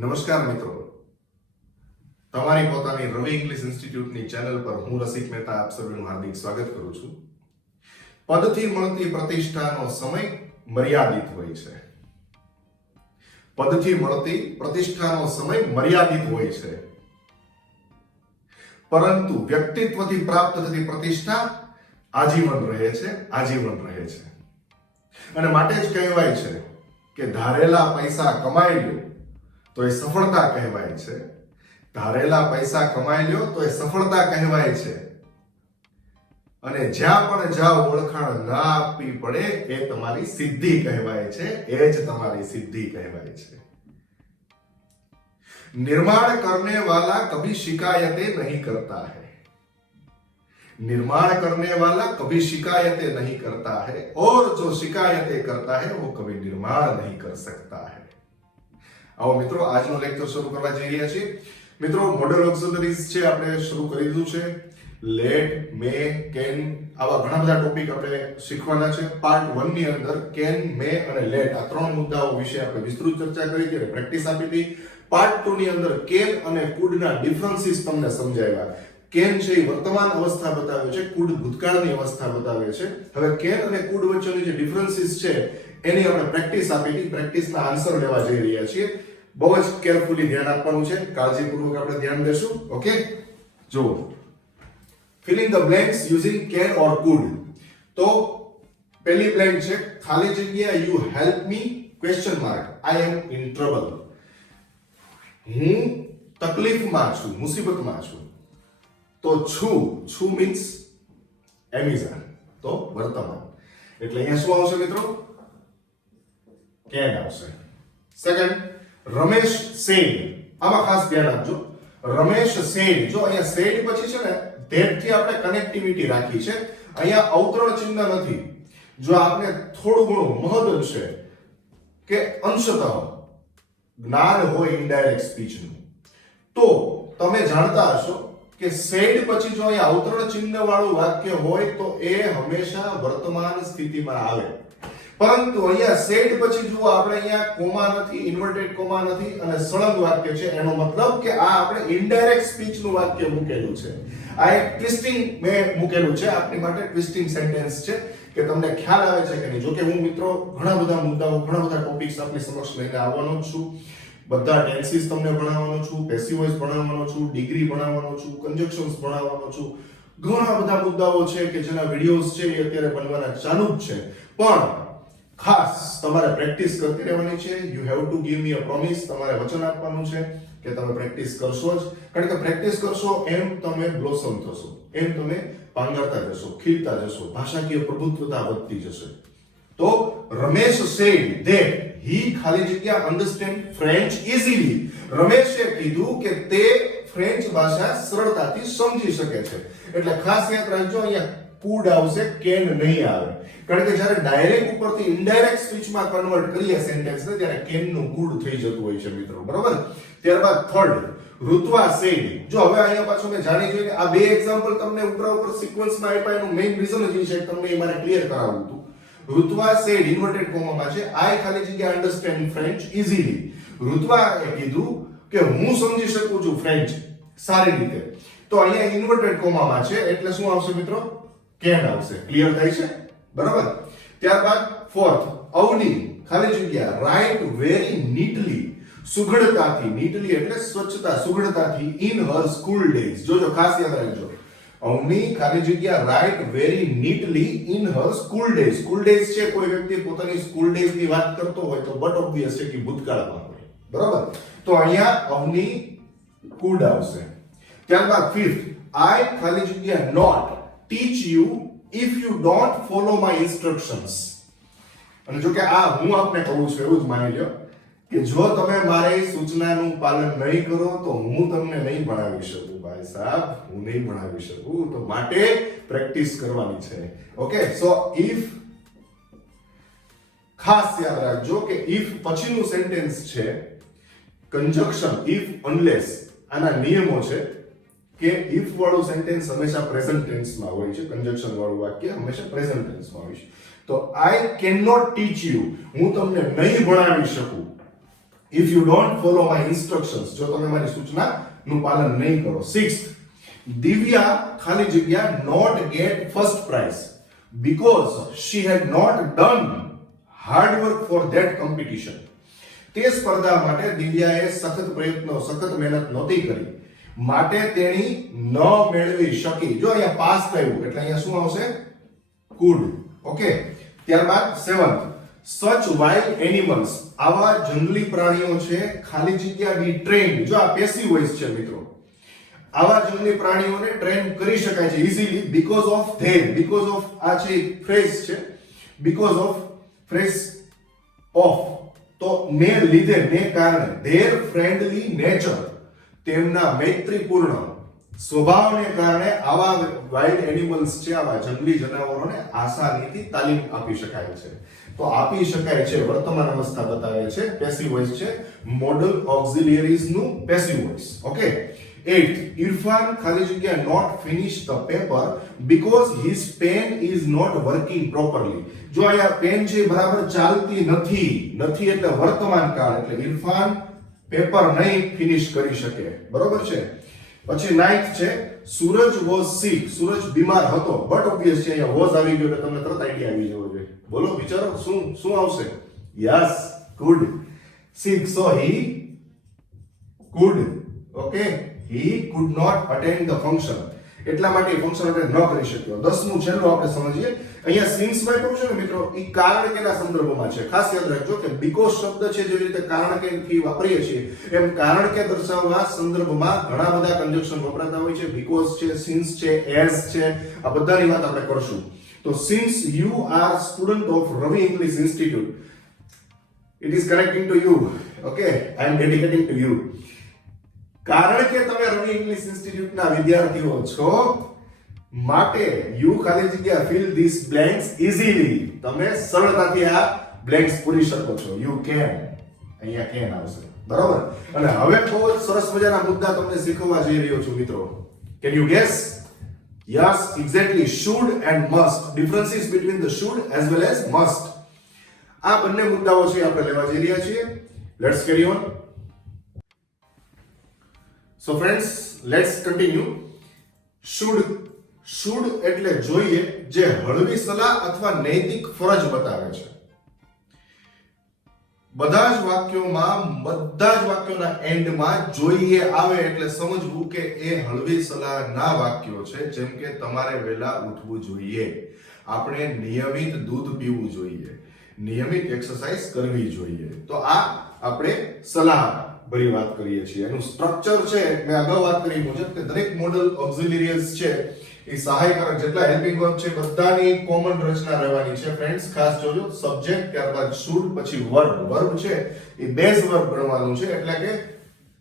નમસ્કાર મિત્રો, તમારી પોતાની રવિ ઇંગ્લિશ ઇન્સ્ટિટ્યૂટની ચેનલ પર હું રસિક મહેતા આપ સૌનું હાર્દિક સ્વાગત કરું છું. પદથી મળતી પ્રતિષ્ઠાનો સમય મર્યાદિત હોય છે. પદથી મળતી પ્રતિષ્ઠાનો સમય મર્યાદિત હોય છે, પરંતુ વ્યક્તિત્વથી પ્રાપ્ત થતી પ્રતિષ્ઠા આજીવન રહે છે, આજીવન રહે છે. અને માટે જ કહેવાય છે કે ધારેલા પૈસા કમાઈ લ્યો તો એ સફળતા કહેવાય છે. ધારેલા પૈસા કમાઈ લ્યો તો એ સફળતા કહેવાય છે. અને જ્યાં પણ જાઓ ઓળખાણ ના આપવી પડે એ તમારી સિદ્ધિ કહેવાય છે, એ જ તમારી સિદ્ધિ કહેવાય છે. निर्माण करने वाला कभी शिकायतें नहीं करता है. निर्माण करने वाला कभी शिकायतें नहीं करता है, और जो शिकायतें करता है वो कभी निर्माण नहीं कर सकता है. આવો મિત્રો, આજનો લેક્ચર શરૂ કરવા જઈ રહ્યા છીએ. મિત્રો, મોડલ ઓક્સિલરીઝ છે આપણે શરૂ કરી દીધું છે. લેટ, મે, કેન આવા ઘણા બધા ટોપિક આપણે શીખવાના છે. પાર્ટ 1 ની અંદર કેન, મે અને લેટ આ ત્રણ મુદ્દાઓ વિશે આપણે વિસ્તૃત ચર્ચા કરી હતી, પ્રેક્ટિસ આપી હતી. પાર્ટ 2 ની અંદર કેન અને કુડ ના ડિફરન્સીસ તમને સમજાવ્યા. કેન છે એ વર્તમાન અવસ્થા બતાવે છે, કુડ ભૂતકાળની અવસ્થા બતાવે છે. હવે કેન અને કુડ વચ્ચેની જે ડિફરન્સીસ છે એની આપણે પ્રેક્ટિસ આપી હતી. પ્રેક્ટિસના આન્સર લેવા જઈ રહ્યા છીએ. બહુ જ કેરફુલી ધ્યાન આપવાનું છે, કાળજીપૂર્વક આપણે ધ્યાન દેશું. ઓકે, જો fill in the blanks using can or could. તો પહેલી બ્લેન્ક છે ખાલી જગ્યા you help me question mark I am in trouble. હું તકલીફમાં છું, મુસીબતમાં છું. તો છું means એમિઝા, તો વર્તમાન. એટલે અહીંયા શું આવશે મિત્રો? can આવશે. Second, Ramesh said. આમાં ખાસ ધ્યાન આપજો. રમેશ said, જો અહીંયા said પછી છે ને that થી આપણે કનેક્ટિવિટી રાખી છે. અહીંયા અવતરણ ચિહ્ન નથી. જો આપણે થોડું ઘણું મહદઅંશે કે અંશતઃ જ્ઞાન હોય ઇનડાયરેક્ટ સ્પીચ નું, તો તમે જાણતા હશો કે said પછી જો અહીંયા અવતરણ ચિહ્ન વાળું વાક્ય હોય તો એ હંમેશા વર્તમાન સ્થિતિમાં આવે. પરંતુ અહીંયા said પછી જો આપણે અહીંયા કોમા નથી, ઇન્વર્ટેડ કોમા નથી અને સળંગ વાક્ય છે, એનો મતલબ કે આ આપણે ઇનડાયરેક્ટ સ્પીચ નું વાક્ય મૂકેલું છે. આ એક ટ્વિસ્ટિંગ મેં મૂકેલું છે આપની માટે, ટ્વિસ્ટિંગ સેન્ટેન્સ છે કે તમને ખ્યાલ આવે છે કે નહીં. જો કે હું મિત્રો ઘણા બધા મુદ્દાઓ, ઘણા બધા ટોપિક્સ આપની સમક્ષ લઈને આવવાનો જ છું. બધા ટેન્સીસ તમને ભણાવવાનો છું, પેસિવ વોઇસ ભણાવવાનો છું, ડિગ્રી ભણાવવાનો છું, કન્જક્શન્સ ભણાવવાનો છું. ઘણા બધા મુદ્દાઓ છે કે જેના વિડિયોઝ છે એ અત્યારે બનવાના ચાલુ જ છે. પણ ખાસ તમારે પ્રેક્ટિસ કરતી રહેવાની છે. You have to give me a promise. તમારે વચન આપવાનું છે કે તમે પ્રેક્ટિસ કરશો જ. કારણ કે પ્રેક્ટિસ કરશો એમ તમે બ્લોસમ થશો, એમ તમે પાંગરતા જશો, ખીલતા જશો, ભાષાકીય પ્રભુત્વતા વધતી જશે. તો રમેશ said that he ખાલી જગ્યા understand French easily. રમેશે કીધું કે તે ફ્રેન્ચ ભાષા સરળતાથી સમજી શકે છે. એટલે ખાસ યાદ રાખજો, અહીંયા could આવશે, can નહીં આવે. કારણ કે જ્યારે ડાયરેક્ટ ઉપરથી ઇનડાયરેક્ટ સ્પીચમાં કન્વર્ટ કરીએ સેન્ટેન્સને ત્યારે can નું could થઈ જતું હોય છે મિત્રો, બરાબર. ત્યારબાદ થર્ડ, ઋત્વા said. જો હવે અહીંયા પાછું મેં જાણી જોઈને આ બે એક્ઝામ્પલ તમને ઉપર સિક્વન્સમાં આપ્યા, એનું મેઇન રીઝન જ છે તમને એ મારે ક્લિયર કરાવવું હતું. ઋત્વા said ઇન્વર્ટેડ કોમામાં છે, I ખાલી જગ્યા અન્ડરસ્ટેન્ડ ફ્રેન્ચ ઇઝીલી. ઋત્વા એ કીધું કે હું સમજી શકું છું ફ્રેન્ચ સારી રીતે. તો અહીંયા ઇન્વર્ટેડ કોમામાં છે એટલે શું આવશે મિત્રો? can આવશે. ક્લિયર થાય છે, બરાબર. ત્યારબાદ ફોર્થ, અવની ખાલી જગ્યા રાઇટ વેરી નીટલી, સુઘડતાથી, નીટલી એટલે સ્વચ્છતા, સુઘડતાથી ઇન હર સ્કૂલ ડેઝ. જોજો ખાસ યાદ રાખજો. અવની ખાલી જગ્યા write very neatly in her school days. School days છે, કોઈ વ્યક્તિ પોતાની સ્કૂલ ડેઝ ની વાત કરતો હોય તો બટ ઓબ્વિયસ છે કે ભૂતકાળમાં હોય, બરાબર. તો અહીંયા અવની could આવશે. ત્યારબાદ ફિફ્થ, I ખાલી જગ્યા not teach you if you don't follow my instructions. અને જો કે આ હું આપને કહું છું એવું જ માની લો કે જો તમે મારી સૂચનાનું પાલન નહીં કરો તો હું તમને નહીં ભણાવી શકું ભાઈ સાહેબ, હું નહીં ભણાવી શકું. તો માટે પ્રેક્ટિસ કરવાની છે. ઓકે, સો if ખાસ યાદ રાખજો કે if પછીનું સેન્ટેન્સ છે કંજક્શન if unless. આના નિયમો છે કે if વાળું સેન્ટેન્સ હંમેશા પ્રેઝન્ટ ટેન્સમાં હોય છે, કંજક્શન વાળું વાક્ય હંમેશા પ્રેઝન્ટ ટેન્સમાં હોય છે. તો I cannot teach you, હું તમને નહીં ભણાવી શકું. If you don't follow my instructions, જો તમે મારી સૂચનાનું પાલન નહીં કરો. 6th, દિવ્યા ખાલી જગ્યા not get first prize because she had not done hard work for that competition. તે સ્પર્ધા માટે દિવ્યાએ સખત પ્રયત્નો, સખત મહેનત નહોતી કરી, માટે તેણી ન મેળવી શકી. જો અહીંયા પાસ થયું એટલે અહીંયા શું આવશે? could. ઓકે. ત્યારબાદ 7th, such wild animals, આવા જંગલી પ્રાણીઓ છે ખાલી જગ્યા be trained. જો આ પેસિવ વોઇસ છે મિત્રો. આવા જંગલી પ્રાણીઓને ટ્રેન કરી શકાય છે easily because of their, because of આ છે ફ્રેઝ છે, because of ફ્રેઝ ઓફ, તો ને લીધે, ને કારણે, their friendly nature, તેમના મૈત્રીપૂર્ણ સ્વભાવને કારણે આવા વાઇલ્ડ એનિમલ્સ છે, આવા જંગલી જનાવરોને આસાનીથી તાલીમ આપી શકાય છે. તો આપી શકાય છે વર્તમાન અવસ્થા બતાવે છે, પેસિવ વોઇસ છે, મોડલ ઓક્સિલિયરીઝ નું passive voice. Okay. 8th, Irfan ખાલી જગ્યા not finish the paper because his pen is not working properly. જો અહીંયા પેન છે બરાબર ચાલતી નથી એટલે વર્તમાન કાળ, એટલે ઇરફાન પેપર નહીં ફિનિશ કરી શકે. બરોબર છે. પછી 9th છે સૂરજ was sick, સૂરજ બીમાર હતો, બટ ઓબ્વિયસ છે અહીંયા was આવી ગયો એટલે તમને તરત આઈડિયા આવી જવો જોઈએ. બોલો વિચારો શું આવશે? Yes, could. sick, so he could. Okay. he could not attend the function, એટલા માટે ફંક્શન અટેન્ડ ન કરી શક્યો. 10મું છેલ્લું આપણે સમજીએ. અહીંયા સિન્સ માં કહું છું ને મિત્રો, એ કારણ કેના સંદર્ભમાં છે. ખાસ યાદ રાખજો કે બીકોઝ શબ્દ છે જેવી રીતે કારણ કે થી વાપરીએ છીએ, એમ કારણ કે દર્શાવવા સંદર્ભમાં ઘણા બધા કન્જક્શન વપરાતા હોય છે. બીકોઝ છે, સિન્સ છે, એઝ છે, આ બધાની વાત આપણે કરશું. તો since you are student of Ravi English institute, it is connecting to you. Okay, I am dedicating to you. કારણ કે તમે રવિ ઇંગ્લિશ ઇન્સ્ટિટ્યૂટના વિદ્યાર્થીઓ છો, માટે યુ ખાલી જગ્યા ફિલ ધીસ બ્લેન્ક્સ ઇઝીલી, તમે સરળતાથી આ બ્લેન્ક્સ પૂરી શકો છો. યુ કેન, અહીંયા કેન આવશે. બરાબર. અને હવે બહુ જ સરસ મજાના મુદ્દા તમને શીખવવા જઈ રહ્યો છું મિત્રો. Can you gas? Yes, exactly. should and must, differences between the should as well as must, આ બંને મુદ્દાઓ છે આપણે લેવા જઈ રહ્યા છીએ. Let's carry on. So friends, let's continue. should એટલે જોઈએ જે હળવી સલાહ અથવા નૈતિક ફરજ બતાવે છે. બધા જ વાક્યોના એન્ડમાં જોઈએ આવે એટલે સમજવું કે એ હળવી સલાહના વાક્યો છે. જેમ કે તમારે વહેલા ઉઠવું જોઈએ, આપણે નિયમિત દૂધ પીવું જોઈએ, નિયમિત એક્સરસાઇઝ કરવી જોઈએ. તો આ આપણે સલાહ ભરી વાત કરીએ છીએ. એનું સ્ટ્રક્ચર છે, મેં અગાઉ વાત કરી મુજબ કે દરેક મોડલ ઓક્સિલિયરીઝ છે એ સહાયકારક જેટલા હેલ્પિંગ વર્બ છે બધાની કોમન રચના રહેવાની છે. ફ્રેન્ડ્સ ખાસ જોજો, સબ્જેક્ટ, ત્યારબાદ should, પછી વર્બ છે એ બેઝ વર્બ ગણવાનું છે, એટલે કે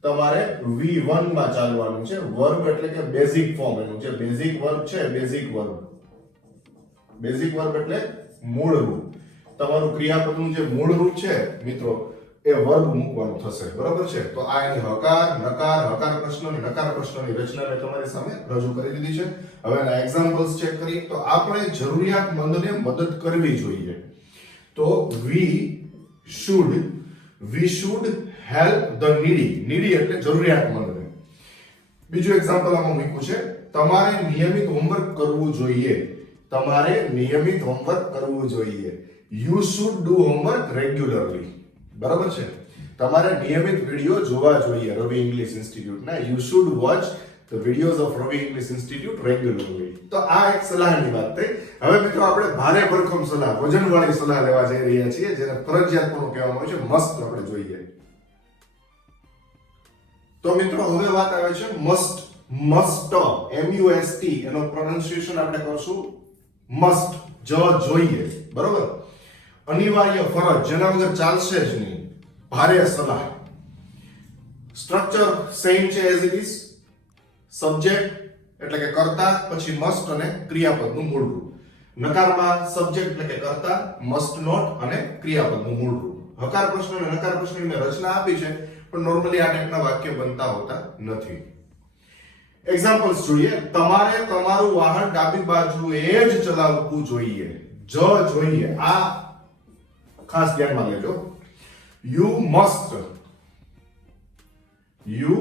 તમારે V1 માં ચાલવાનું છે. વર્બ એટલે કે બેઝિક ફોર્મ એનું છે. બેઝિક વર્બ છે, બેઝિક વર્બ એટલે મૂળ રૂપ. તમારું ક્રિયાપદનું જે મૂળ રૂપ છે મિત્રો, એ વર્બ મૂકવાનું થશે. બરાબર છે. તો આ એની હકાર પ્રશ્ન અને નકાર પ્રશ્નની રચના મેં તમારી સામે રજૂ કરી દીધી છે. હવે એના એક્ઝામ્પલ્સ ચેક કરીએ તો આપણે જરૂરિયાતમંદને મદદ કરવી જોઈએ. તો we should help the needy એટલે જરૂરિયાતમંદને. બીજું એક્ઝામ્પલ આમાં મૂક્યું છે, તમારે નિયમિત હોમવર્ક કરવું જોઈએ. you should do homework regularly. બરાબર છે. તમારે નિયમિત વિડિયો જોવા જોઈએ રવિ ઇંગ્લિશ ઇન્સ્ટિટ્યૂટના. You should watch the videos of Ravi English institute regularly. તો આ એક સલાહની વાત થઈ. હવે મિત્રો આપણે ભારે ભરખમ સલાહ, વજનવાળી સલાહ લેવા જઈ રહ્યા છીએ, જેને ફરજિયાતપણું કહેવામાં આવે છે. મસ્ત આપણે જોઈએ. તો મિત્રો હવે વાત આવે છે મસ્ટ. MUST એનો પ્રોનાઉન્સિએશન આપણે કરશું મસ્ટ. જોઈએ. બરાબર. અનિવાર્ય ફરજ, જેના વગર ચાલશે જ નહીં. ભારે સલાહ. સ્ટ્રક્ચર સેમ છે એઝ ઇટ ઇઝ. સબ્જેક્ટ એટલે કે કર્તા, પછી મસ્ટ અને ક્રિયાપદનું મૂળ રૂપ. નકારમાં સબ્જેક્ટ એટલે કે કર્તા, મસ્ટ નોટ અને ક્રિયાપદનું મૂળ રૂપ. હકાર પ્રશ્ન અને નકાર પ્રશ્નની મેં રચના આપી છે, પણ નોર્મલી આ ટાઈપના વાક્ય બનતા હોતા નથી. એક્ઝામ્પલ્સ જોઈએ. તમારે તમારું વાહન ડાબી બાજુએ જ ચલાવવું જોઈએ. જોઈએ આ ખાસ ધ્યાનમાં લેજો. You must you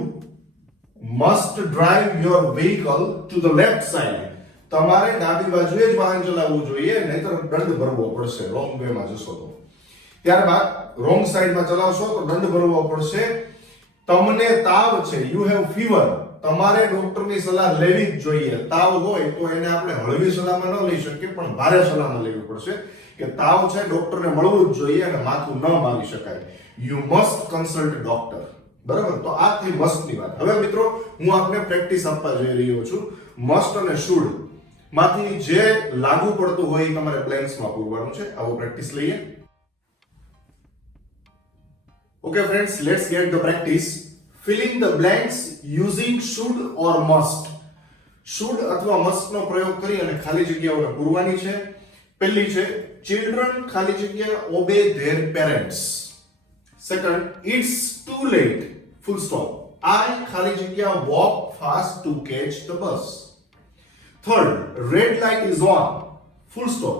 must drive your vehicle to the left side. તમારે ડાબી બાજુએ જ વાહન ચલાવવું જોઈએ, નહીતર દંડ ભરવો પડશે રોંગ વે માં જશો તો. ત્યારબાદ રોંગ સાઈડમાં ચલાવશો તો દંડ ભરવો પડશે. તમને તાવ છે, યુ હેવ ફીવર, તમારે ડોક્ટરની સલાહ લેવી જ જોઈએ. તાવ હોય તો એને આપણે હળવી સલાહમાં ન લઈ શકીએ, પણ ભારે સલાહમાં લેવી પડશે કે તાવ છે, ડોક્ટરને મળવું જ જોઈએ અને માથું ન મારી શકાય. You must consult doctor. બરાબર, તો આ થઈ મસ્ટની વાત. હવે મિત્રો હું આપને પ્રેક્ટિસ આપવા જઈ રહ્યો છું. મસ્ટ અને શુડ માંથી જે લાગુ પડતું હોય એ તમારે બ્લેન્ક્સમાં પૂરવાનું છે. આવો પ્રેક્ટિસ લઈએ. Okay friends, let's get the practice. Filling the blanks using should or must. Should અથવા must નો પ્રયોગ કરી અને ખાલી જગ્યાઓને પૂરવાની છે. પહેલી છે children ખાલી જગ્યા obey their parents. Second, it's too late full stop. I ખાલી જગ્યા walk fast to catch the bus. Third, red light is on full stop.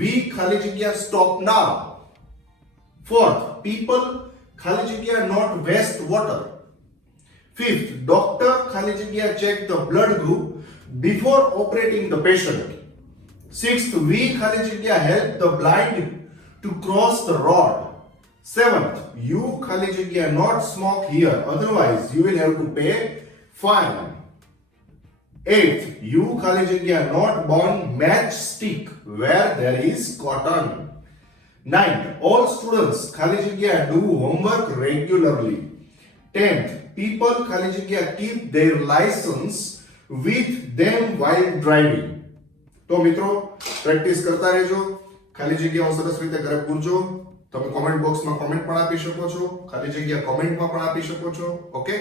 We ખાલી જગ્યા stop now. Fourth, people ખાલી જગ્યા not waste water. Fifth, doctor ખાલી જગ્યા check the blood group before operating the patient. Sixth, we ખાલી જગ્યા help the blind to cross the road. Seventh, you ખાલી જગ્યા not smoke here, otherwise you will have to pay fine. Eighth, you ખાલી જગ્યા not burn matchstick where there is cotton. Ninth, all students ખાલી જગ્યા do homework regularly. 10th, people ખાલી જગ્યા keep their license with them while driving. તો મિત્રો practice કરતા રહેજો, ખાલી જગ્યાઓ સરસ રીતે ઘરે પૂરજો. તમે કોમેન્ટ બોક્સમાં કોમેન્ટ પણ આપી શકો છો, ખાલી જગ્યા કોમેન્ટમાં પણ આપી શકો છો. ઓકે,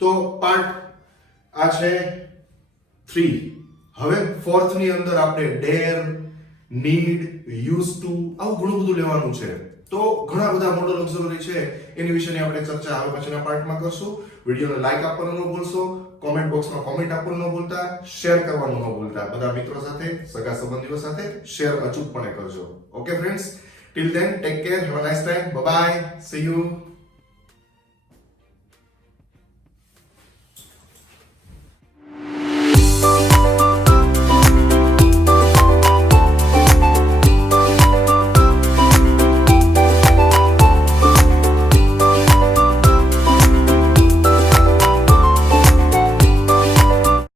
તો પાર્ટ આ છે 3. હવે 4th ની અંદર આપણે ડેર, નીડ, યુઝ ટુ આવું ઘણું બધું લેવાનું છે. તો ઘણા બધા મોડલ ઓક્ઝિલરી છે, એની વિશેની આપણે ચર્ચા હવે પછીના પાર્ટમાં કરશું. વિડીયોને લાઈક આપવાનું ન ભૂલશો, કોમેન્ટ બોક્સમાં કોમેન્ટ આપવાનું ન ભૂલતા, શેર કરવાનું ન ભૂલતા. બધા મિત્રો સાથે, સગા સંબંધીઓ સાથે શેર અચૂકપણે કરજો. Okay friends, till then take care, have a nice time, bye bye, C you.